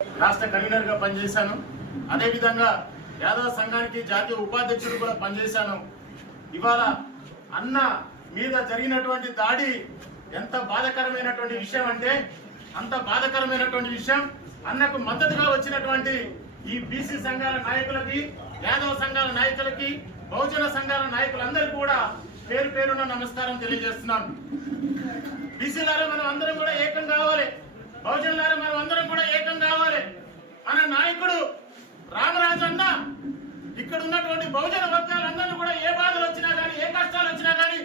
రాష్ట్ర కన్వీనర్ గా పనిచేశాను. అదేవిధంగా యాదవ సంఘానికి జాతీయ ఉపాధ్యక్షుడు కూడా పనిచేశాను. ఇవాళ అన్న మీద జరిగినటువంటి దాడి ఎంత బాధాకరమైనటువంటి విషయం అంటే అంత బాధాకరమైనటువంటి విషయం. అన్నకు మద్దతుగా వచ్చినటువంటి ఈ బీసీ సంఘాల నాయకులకి, యాదవ సంఘాల నాయకులకి, బహుజన సంఘాల నాయకులందరికీ కూడా పేరు పేరున నమస్కారం తెలియజేస్తున్నాను. బీసీలారా మనం అందరం కూడా ఏకం కావాలి, బహుజనులారా మనం అందరం కూడా ఏకం కావాలి. మన నాయకుడు రామరాజు అన్న ఇక్కడ ఉన్నటువంటి బహుజన వర్గాలందరూ కూడా ఏ బాధలు వచ్చినా కానీ, ఏ కష్టాలు వచ్చినా కానీ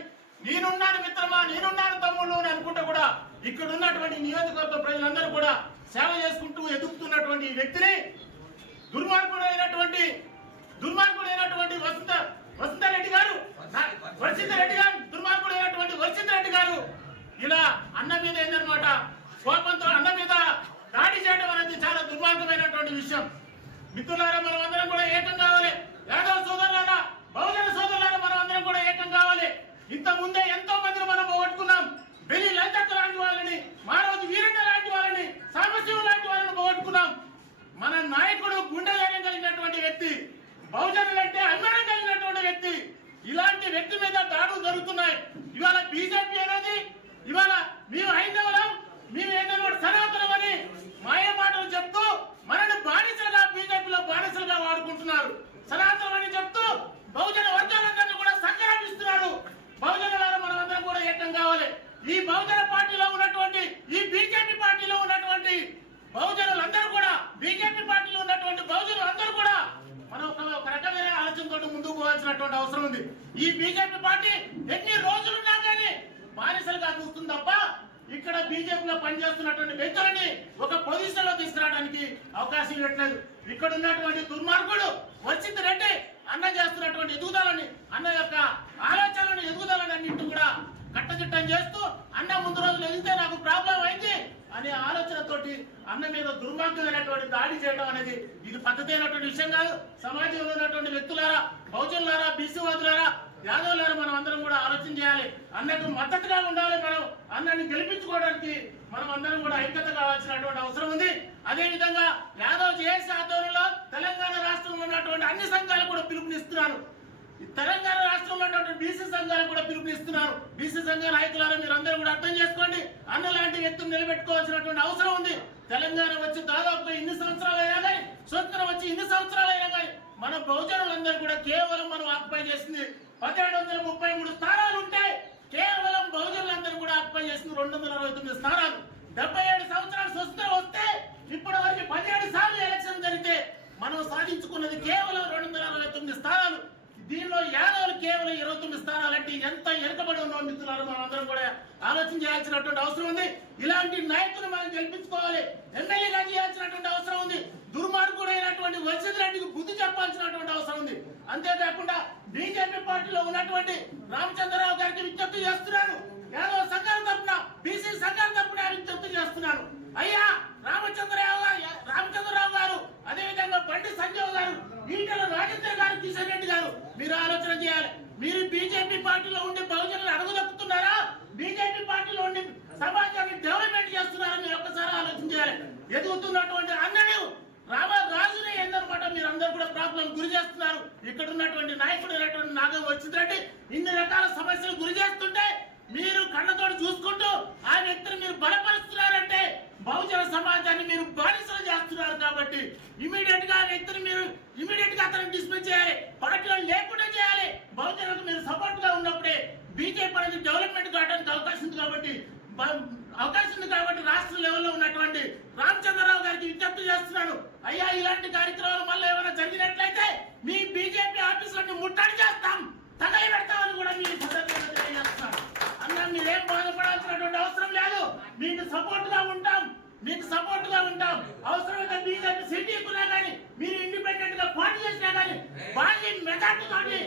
నేనున్నాను మిత్రమా, నేనున్నాను తమ్ముళ్ళు అని అనుకుంటూ కూడా ఇక్కడ ఉన్నటువంటి నియోజకవర్గ ప్రజలందరూ కూడా సేవ చేసుకుంటూ ఎదుగుతున్నటువంటి ఈ వ్యక్తిని దుర్మార్గుడైనటువంటి వసంతారెడ్డి గారు దుర్మార్గుడైనటువంటి వర్షిత్ గారు ఇలా అన్న మీద ఏందనమాట కోపంతో అన్న మీద దాడి చేయడం అనేది చాలా దుర్మార్గమైనటువంటి విషయం. మిత్రులారా మనం అందరం కూడా ఏకం కావాలి. యాదవ సోదరులారా, బహుజన సోదరులారా మనం అందరం కూడా ఏకం కావాలి. ఇంత ముందే ఎంతో మందిని మనం పోగొట్టుకున్నాం. బెల్లి లలితక్క లాంటి వాళ్ళని, మారోజు వీరన్న లాంటి వాళ్ళని, సాంబశివ లాంటి వాళ్ళని పోగొట్టుకున్నాం. మన నాయకుడు గుండె ధైర్యం కలిగినటువంటి వ్యక్తి, బహుజనులంటే అభిమానం కలిగినటువంటి వ్యక్తి. ఇలాంటి వ్యక్తి మీద దాడులు జరుగుతున్నాయి. ఇవాళ బీజేపీ అనేది ఇవాళ మేము హైందవులం, మేము ఏంటంటే సనాతనం అని మాయ మాటలు చెప్తూ మనల్ని బానిసలుగా బీజేపీలో బానిసలుగా వాడుకుంటున్నారు. సనాతనం అని చెప్తూ బహుజన వర్గాలందరినీ కూడా సంగ్రహిస్తున్నారు. బహుజనులారా మనం అందరం కూడా ఏకం కావాలి. ఈ బహుజన పార్టీలో ఉన్నటువంటి, ఈ బీజేపీ పార్టీలో ఉన్నటువంటి బహుజనులందరూ కూడా, బీజేపీ పార్టీలో ఉన్నటువంటి బహుజనులందరూ కూడా మనం ఒక రకమైన ఆలోచనతో ముందుకు పోవాల్సినటువంటి అవసరం ఉంది. ఈ బీజేపీ పార్టీ ఎన్ని రోజులున్నా కానీ బానిసలుగా చూస్తుంది తప్ప ఇక్కడ బీజేపీలో పనిచేస్తున్నటువంటి వ్యక్తులని ఒక పొజిషన్ లో తీసుకురావడానికి అవకాశం ఇవ్వట్లేదు. ఇక్కడ ఉన్నటువంటి దుర్మార్గుడు వర్షిత్ రెడ్డి అన్న చేస్తున్నటువంటి ఎదుగుదలని, అన్న యొక్క ఆలోచనలను ఎదుగుదలని అన్నింటి కూడా కట్టచిట్టం చేస్తూ అన్న ముందు రోజులు ఎదిగితే నాకు ప్రాబ్లం అయింది అనే ఆలోచనతోటి అన్న మీద దుర్మార్గమైనటువంటి దాడి చేయడం అనేది ఇది పద్ధతి అయినటువంటి విషయం కాదు. సమాజంలో ఉన్నటువంటి వ్యక్తులారా, బహుజనులారా, బీసీవాదులారా, యాదవులారా మనం అందరం కూడా ఆలోచన చేయాలి. అన్నకు మద్దతుగా ఉండాలి. మనం అన్నని గెలిపించుకోవడానికి మనం అందరం కూడా ఐక్యత కావాల్సినటువంటి అవసరం ఉంది. అదే విధంగా యాదవ్ జేఏసీ ఆధ్వర్యంలో తెలంగాణ రాష్ట్రంలో ఉన్నటువంటి అన్ని సంఘాలు కూడా పిలుపునిస్తున్నారు. తెలంగాణ రాష్ట్రంలో ఉన్నటువంటి బీసీ సంఘాలు కూడా పిలుపునిస్తున్నారు. బీసీ సంఘ నాయకులారా మీరు అందరూ కూడా అర్థం చేసుకోండి. అన్న లాంటి వ్యక్తులు నిలబెట్టుకోవాల్సినటువంటి అవసరం ఉంది. తెలంగాణ వచ్చి దాదాపు ఇన్ని సంవత్సరాలు అయినా కానీ, స్వతంత్రం వచ్చి ఇన్ని సంవత్సరాలు అయినా కానీ మన బహుజనులందరూ కూడా కేవలం మనం ఆక్యుపై చేసింది 1733 స్థానాలు ఉంటే కేవలం బహుజనులందరూ కూడా ఆక్యుపై చేసింది 269 స్థానాలు. 77 సంవత్సరాలు స్వతంత్రం వస్తే ఇప్పటి వరకు 17 సార్లు ఎలక్షన్ జరిగితే మనం సాధించుకున్నది కేవలం 269 స్థానాలు. దీనిలో యాదవులు కేవలం 29 స్థానాలు. అంటే ఎంత వెనుకబడి ఉన్నాం మిత్రులారు, మనం అందరం కూడా ఆలోచన చేయాల్సినటువంటి అవసరం ఉంది. ఇలాంటి నాయకులు మనం గెలిపించుకోవాలి, ఎమ్మెల్యేగా చేయాల్సినటువంటి అవసరం ఉంది. దుర్మార్గుడైనటువంటి వర్షిత్ రెడ్డికి బుద్ధి చెప్పాల్సినటువంటి అవసరం ఉంది. అంతేకాకుండా బీజేపీ పార్టీలో ఉన్నటువంటి రామచంద్రరావు గారికి విజ్ఞప్తి చేస్తున్నాను. యాదవ సంఘాల తరఫున, బీసీ సంఘాల తరఫున విజ్ఞప్తి చేస్తున్నాను. అయ్యా రామచంద్రరావు గారు, అదేవిధంగా బండి సంజయ్ గారు, ఈటల రాజేంద్ర గారు, కిషన్ రెడ్డి గారు మీరు ఆలోచన చేయాలి. మీరు బీజేపీ పార్టీలో ఉండి బహుజనులు అడుగుదొక్కుతున్నారా, బీజేపీ పార్టీలో ఉండి సమాజాన్ని డెవలప్మెంట్ చేస్తున్నారా మీరు ఒక్కసారి ఆలోచన చేయాలి. ఎదుగుతున్నటువంటి అన్నను రామరాజుని ఏందనమాట మీరు అందరూ కూడా ప్రాబ్లం గురి చేస్తున్నారు. ఇక్కడ ఉన్నటువంటి నాయకుడు నాగం వర్షిత్ రెడ్డి ఇన్ని రకాల సమస్యలు గురి చేస్తుంటే మీరు కళ్ళతోటి చూసుకుంటూ ఆ వ్యక్తిని మీరు బలపరుస్తున్నారంటే బహుజన సమాజాన్ని మీరు బానిసలు చేస్తున్నారు. కాబట్టి ఇమీడియట్ గా వ్యక్తిని మీరు అతను డిస్మిస్ చేయాలి, పార్టీలో లేకుండా చేయాలి. బహుజనులకు మీరు సపోర్ట్ గా ఉన్నప్పుడే బీజేపీ అనేది డెవలప్మెంట్ కావడానికి అవకాశం ఉంది కాబట్టి రాష్ట్ర లెవెల్లో ఉన్నటువంటి రామచంద్రరావు గారికి విజ్ఞప్తి చేస్తున్నాను. అయ్యా ఇలాంటి కార్యక్రమాలు మళ్ళీ ఏమైనా జరిగినట్లయితే మీ బీజేపీ ఆఫీసులను ముట్టడి చేస్తాం, తగలి పెడతామని కూడా మీరు తెలియజేస్తున్నాను. అన్న మీరేం బాధపడాల్సినటువంటి అవసరం లేదు. మీకు సపోర్ట్ గా ఉంటాం. అవసరమైతే బీజేపీ సిటీకున్నా కానీ మీరు ఇండిపెండెంట్ గా పోటీ చేసినా కానీ భారీ మెజార్టీ తోటి